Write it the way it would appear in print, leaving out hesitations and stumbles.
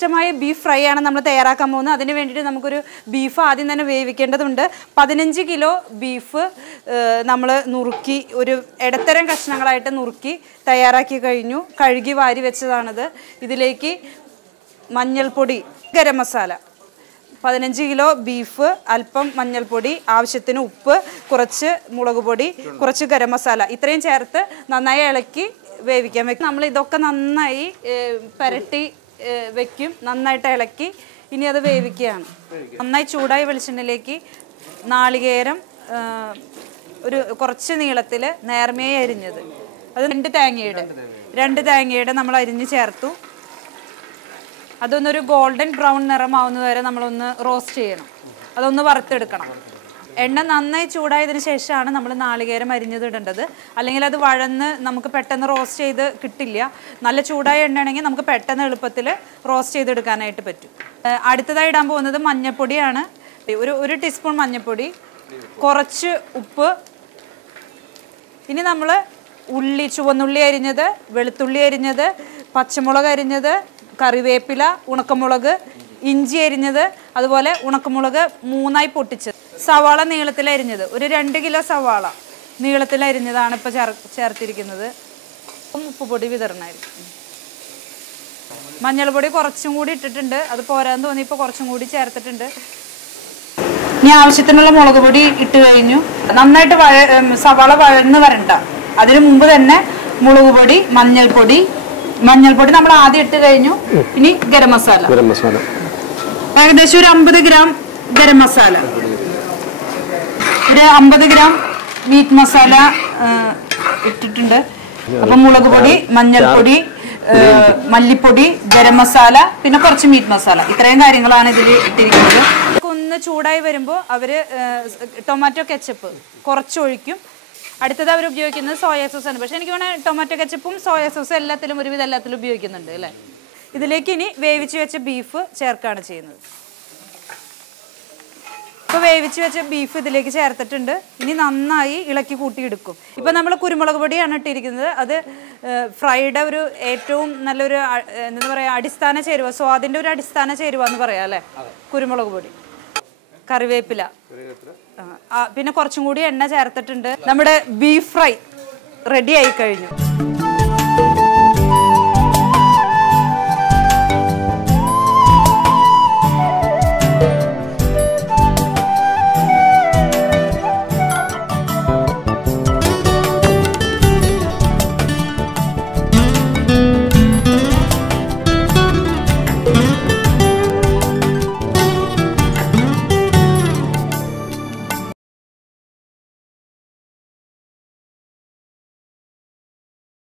സ്വാദിഷ്ടമായ beef fry ആണ് നമ്മൾ തയ്യാറാക്കാൻ പോകുന്നത്. അതിന് വേണ്ടിയിട്ട് നമുക്കൊരു ബീഫ് ആദ്യം തന്നെ വേവിക്കേണ്ടതുണ്ട്. 15 കിലോ ബീഫ് നമ്മൾ നുറുക്കി ഒരു ഇടത്തരം കഷ്ണങ്ങളായിട്ട് നുറുക്കി തയ്യാറാക്കി കഴിഞ്ഞു. കഴുകി വാരി വെച്ചതാണത്. ഇതിലേക്ക് മഞ്ഞൾപ്പൊടി, ഗരം മസാല, 15 കിലോ ബീഫ്, അല്പം മഞ്ഞൾപ്പൊടി, ആവശ്യത്തിന് ഉപ്പ്, കുറച്ച് മുളക് പൊടി, കുറച്ച് ഗരം മസാല, ഇത്രയും ചേർത്ത് നന്നായി ഇളക്കി വേവിക്കാൻ വെക്കും. നമ്മൾ ഇതൊക്കെ നന്നായി പുരട്ടി വെക്കും. നന്നായിട്ട് ഇളക്കി ഇനി അത് വേവിക്കുകയാണ്. നന്നായി ചൂടായ വെളിച്ചെണ്ണയിലേക്ക് നാളികേരം ഒരു കുറച്ച് നീളത്തിൽ നേർമയായി അരിഞ്ഞത്, അത് 2 തേങ്ങയുടെ നമ്മൾ അരിഞ്ഞ് ചേർത്തു. അതൊന്നൊരു ഗോൾഡൻ ബ്രൗൺ നിറമാവുന്ന വരെ നമ്മളൊന്ന് റോസ്റ്റ് ചെയ്യണം, അതൊന്ന് വറുത്തെടുക്കണം. എണ്ണ നന്നായി ചൂടായതിന് ശേഷമാണ് നമ്മൾ നാളികേരം അരിഞ്ഞത് ഇടേണ്ടത്. അല്ലെങ്കിൽ അത് വഴന്ന് നമുക്ക് പെട്ടെന്ന് റോസ്റ്റ് ചെയ്ത് കിട്ടില്ല. നല്ല ചൂടായ എണ്ണയാണെങ്കിൽ നമുക്ക് പെട്ടെന്ന് എളുപ്പത്തിൽ റോസ്റ്റ് ചെയ്തെടുക്കാനായിട്ട് പറ്റും. അടുത്തതായി ഇടാൻ പോകുന്നത് മഞ്ഞൾപ്പൊടിയാണ്. ഒരു ടീസ്പൂൺ മഞ്ഞൾപ്പൊടി, കുറച്ച് ഉപ്പ്. ഇനി നമ്മൾ ഉള്ളി, ചുവന്നുള്ളി അരിഞ്ഞത്, വെളുത്തുള്ളി അരിഞ്ഞത്, പച്ചമുളക് അരിഞ്ഞത്, കറിവേപ്പില, ഉണക്കമുളക്, ഇഞ്ചി അരിഞ്ഞത്, അതുപോലെ ഉണക്കമുളക് 3ആയി പൊട്ടിച്ചത്, സവാള നീളത്തിൽ അരിഞ്ഞത്, ഒരു 2 കിലോ സവാള നീളത്തിൽ അരിഞ്ഞതാണ് ഇപ്പോൾ ചേർത്തിരിക്കുന്നത്. ഉപ്പുപൊടി വിതരണമായിരിക്കും. മഞ്ഞൾപ്പൊടി കുറച്ചും കൂടി ഇട്ടിട്ടുണ്ട്, അത് പോരാന്ന് തോന്നിയപ്പോൾ കുറച്ചും കൂടി ചേർത്തിട്ടുണ്ട്. ഇനി ആവശ്യത്തിനുള്ള മുളക് പൊടി ഇട്ട് കഴിഞ്ഞു. നന്നായിട്ട് സവാള വഴന്ന് വരണ്ട, അതിനു മുമ്പ് തന്നെ മുളക് പൊടി, മഞ്ഞൾപ്പൊടി നമ്മൾ ആദ്യം ഇട്ട് കഴിഞ്ഞു. ഇനി ഗരം മസാല, ഏകദേശം ഒരു 50 ഗ്രാം ഗരം മസാല, ഒരു 50 ഗ്രാം മീറ്റ് മസാല ഇട്ടിട്ടുണ്ട്. അപ്പൊ മുളക് പൊടി, മഞ്ഞൾപ്പൊടി, മല്ലിപ്പൊടി, ഗരം മസാല, പിന്നെ കുറച്ച് മീറ്റ് മസാല, ഇത്രയും കാര്യങ്ങളാണ് ഇതിൽ ഇട്ടിരിക്കുന്നത്. ഒന്ന് ചൂടായി വരുമ്പോൾ അവര് ടൊമാറ്റോ കെച്ചപ്പ് കുറച്ചൊഴിക്കും. അടുത്തത് അവർ ഉപയോഗിക്കുന്നത് സോയാ സോസ് ആണ്. പക്ഷെ എനിക്ക് വേണമെങ്കിൽ ടൊമാറ്റോ കെച്ചപ്പും സോയാ സോസും എല്ലാത്തിലും ഒരുവിധം എല്ലാത്തിലും ഉപയോഗിക്കുന്നുണ്ട് അല്ലേ. ഇതിലേക്ക് ഇനി വേവിച്ച് വെച്ച ബീഫ് ചേർക്കുകയാണ് ചെയ്യുന്നത്. ഇപ്പോൾ വേവിച്ച് വെച്ച ബീഫ് ഇതിലേക്ക് ചേർത്തിട്ടുണ്ട്. ഇനി നന്നായി ഇളക്കി കൂട്ടിയെടുക്കും. ഇപ്പം നമ്മൾ കുരുമുളക് പൊടിയാണ് ഇട്ടിരിക്കുന്നത്. അത് ഫ്രൈഡ് ഒരു ഏറ്റവും നല്ലൊരു എന്താ പറയുക അടിസ്ഥാന ചേരുവ, സ്വാദിൻ്റെ ഒരു അടിസ്ഥാന ചേരുവ എന്ന് പറയാം അല്ലേ. കുരുമുളക് പൊടി, കറിവേപ്പില, പിന്നെ കുറച്ചും കൂടി എണ്ണ ചേർത്തിട്ടുണ്ട്. നമ്മുടെ ബീഫ് ഫ്രൈ റെഡി ആയി കഴിഞ്ഞു.